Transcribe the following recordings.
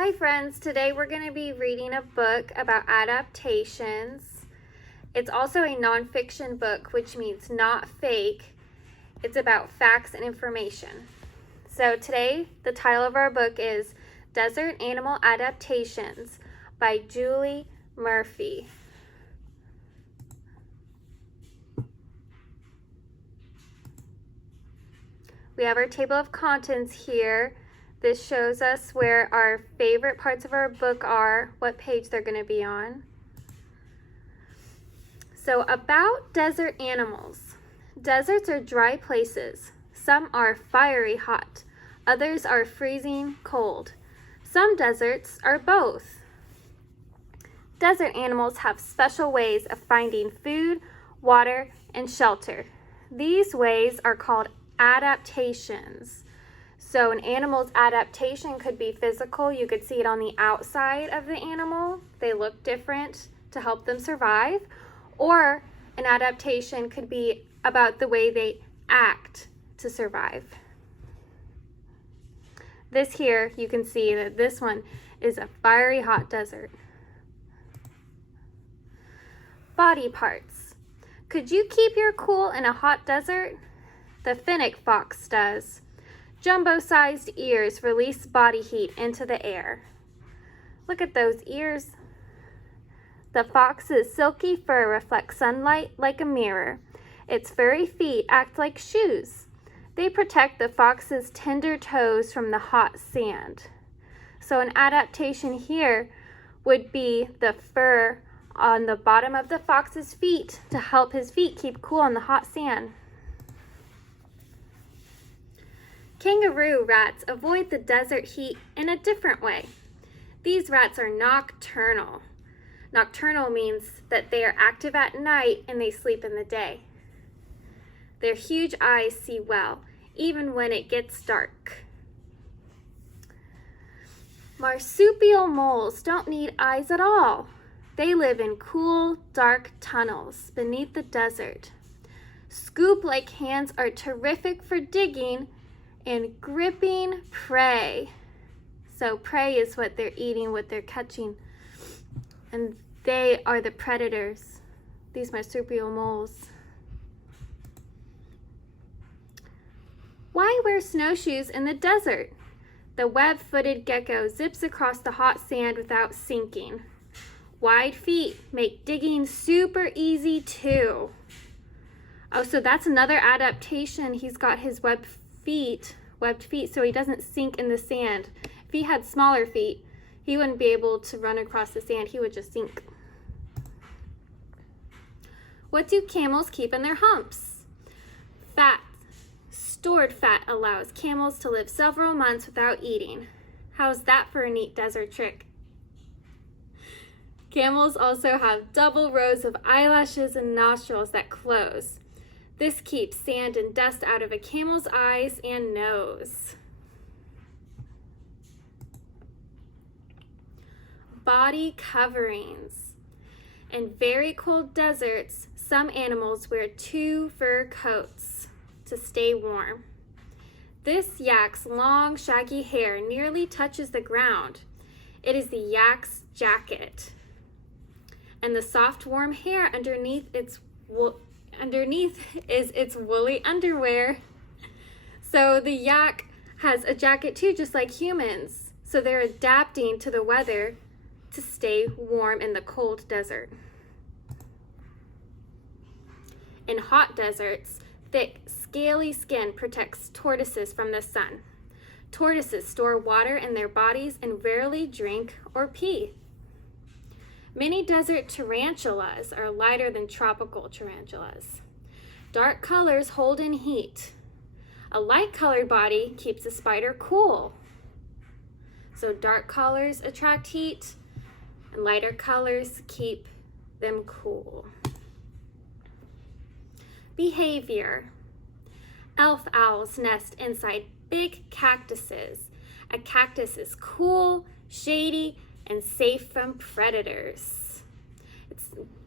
Hi friends, today we're going to be reading a book about adaptations. It's also a nonfiction book, which means not fake. It's about facts and information. So today, the title of our book is Desert Animal Adaptations by Julie Murphy. We have our table of contents here. This shows us where our favorite parts of our book are, what page they're going to be on. So about desert animals. Deserts are dry places. Some are fiery hot. Others are freezing cold. Some deserts are both. Desert animals have special ways of finding food, water, and shelter. These ways are called adaptations. So an animal's adaptation could be physical. You could see it on the outside of the animal. They look different to help them survive. Or an adaptation could be about the way they act to survive. This here, you can see that this one is a fiery hot desert. Body parts. Could you keep your cool in a hot desert? The fennec fox does. Jumbo-sized ears release body heat into the air. Look at those ears. The fox's silky fur reflects sunlight like a mirror. Its furry feet act like shoes. They protect the fox's tender toes from the hot sand. So an adaptation here would be the fur on the bottom of the fox's feet to help his feet keep cool on the hot sand. Kangaroo rats avoid the desert heat in a different way. These rats are nocturnal. Nocturnal means that they are active at night and they sleep in the day. Their huge eyes see well, even when it gets dark. Marsupial moles don't need eyes at all. They live in cool, dark tunnels beneath the desert. Scoop-like hands are terrific for digging and gripping prey. So prey is what they're eating, what they're catching. And they are the predators, these marsupial moles. Why wear snowshoes in the desert? The web-footed gecko zips across the hot sand without sinking. Wide feet make digging super easy too. Oh, so that's another adaptation. He's got his webbed feet, so he doesn't sink in the sand. If he had smaller feet, he wouldn't be able to run across the sand. He would just sink. What do camels keep in their humps? Fat. Stored fat allows camels to live several months without eating. How's that for a neat desert trick? Camels also have double rows of eyelashes and nostrils that close. This keeps sand and dust out of a camel's eyes and nose. Body coverings. In very cold deserts, some animals wear 2 fur coats to stay warm. This yak's long, shaggy hair nearly touches the ground. It is the yak's jacket. And the soft, warm hair underneath is its woolly underwear. So the yak has a jacket too, just like humans. So they're adapting to the weather to stay warm in the cold desert. In hot deserts, thick, scaly skin protects tortoises from the sun. Tortoises store water in their bodies and rarely drink or pee. Many desert tarantulas are lighter than tropical tarantulas. Dark colors hold in heat. A light-colored body keeps a spider cool. So dark colors attract heat, and lighter colors keep them cool. Behavior. Elf owls nest inside big cactuses. A cactus is cool, shady, and safe from predators.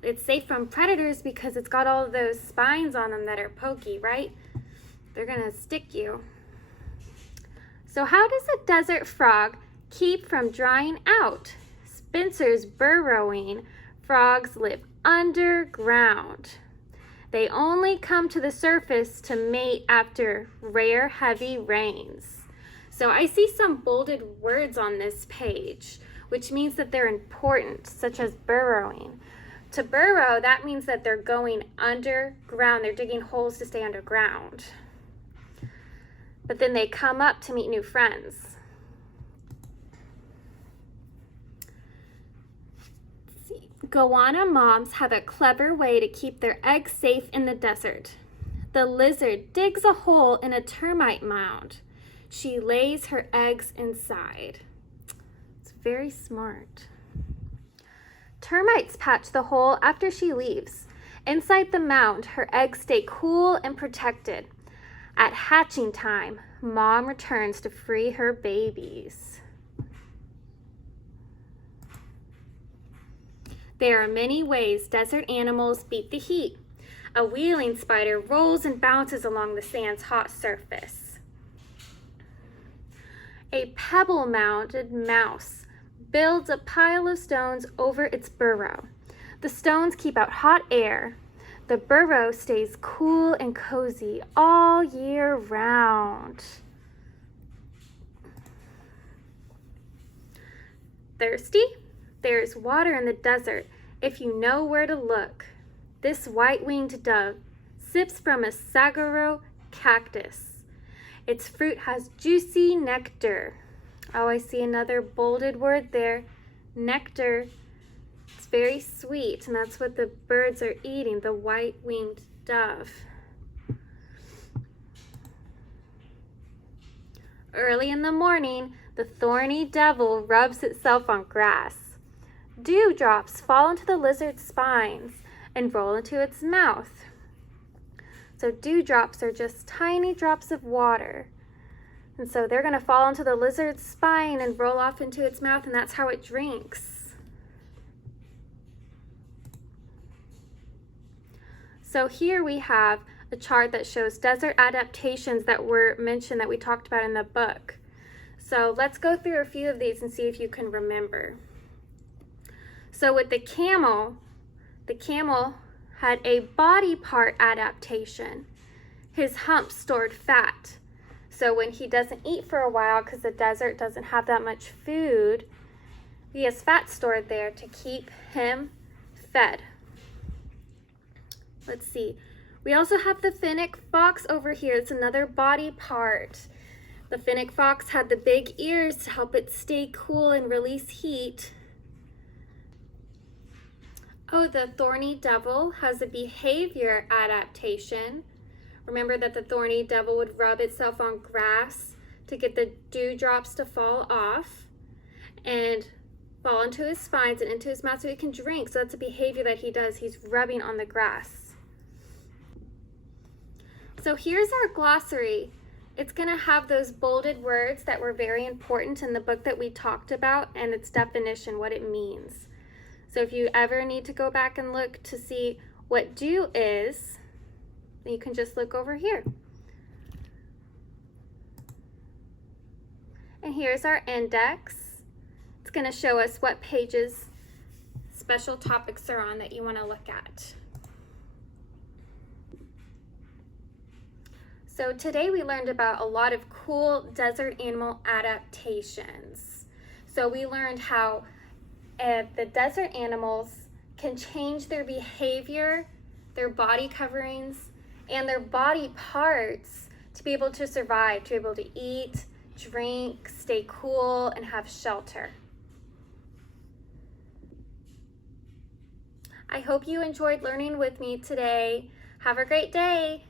It's safe from predators because it's got all of those spines on them that are pokey, right? They're gonna stick you. So how does a desert frog keep from drying out. Spencer's burrowing. Frogs live underground. They only come to the surface to mate after rare heavy rains. So I see some bolded words on this page, which means that they're important, such as burrowing. To burrow, that means that they're going underground. They're digging holes to stay underground. But then they come up to meet new friends. Goanna moms have a clever way to keep their eggs safe in the desert. The lizard digs a hole in a termite mound. She lays her eggs inside. It's very smart. Termites patch the hole after she leaves. Inside the mound, her eggs stay cool and protected. At hatching time, Mom returns to free her babies. There are many ways desert animals beat the heat. A wheeling spider rolls and bounces along the sand's hot surface. A pebble-mounded mouse builds a pile of stones over its burrow. The stones keep out hot air. The burrow stays cool and cozy all year round. Thirsty? There's water in the desert if you know where to look. This white-winged dove sips from a saguaro cactus. Its fruit has juicy nectar. Oh, I see another bolded word there. Nectar. It's very sweet, and that's what the birds are eating, the white-winged dove. Early in the morning, the thorny devil rubs itself on grass. Dewdrops fall into the lizard's spines and roll into its mouth. So dewdrops are just tiny drops of water. And so they're going to fall into the lizard's spine and roll off into its mouth, and that's how it drinks. So here we have a chart that shows desert adaptations that were mentioned that we talked about in the book. So let's go through a few of these and see if you can remember. So with the camel had a body part adaptation. His hump stored fat. So when he doesn't eat for a while because the desert doesn't have that much food, he has fat stored there to keep him fed. Let's see. We also have the fennec fox over here. It's another body part. The fennec fox had the big ears to help it stay cool and release heat. Oh, the thorny devil has a behavior adaptation. Remember that the thorny devil would rub itself on grass to get the dewdrops to fall off and fall into his spines and into his mouth so he can drink. So that's a behavior that he does. He's rubbing on the grass. So here's our glossary. It's going to have those bolded words that were very important in the book that we talked about and its definition, what it means. So if you ever need to go back and look to see what dew is, you can just look over here. And here's our index. It's going to show us what pages special topics are on that you want to look at. So today we learned about a lot of cool desert animal adaptations. So we learned how the desert animals can change their behavior, their body coverings, and their body parts to be able to survive, to be able to eat, drink, stay cool, and have shelter. I hope you enjoyed learning with me today. Have a great day.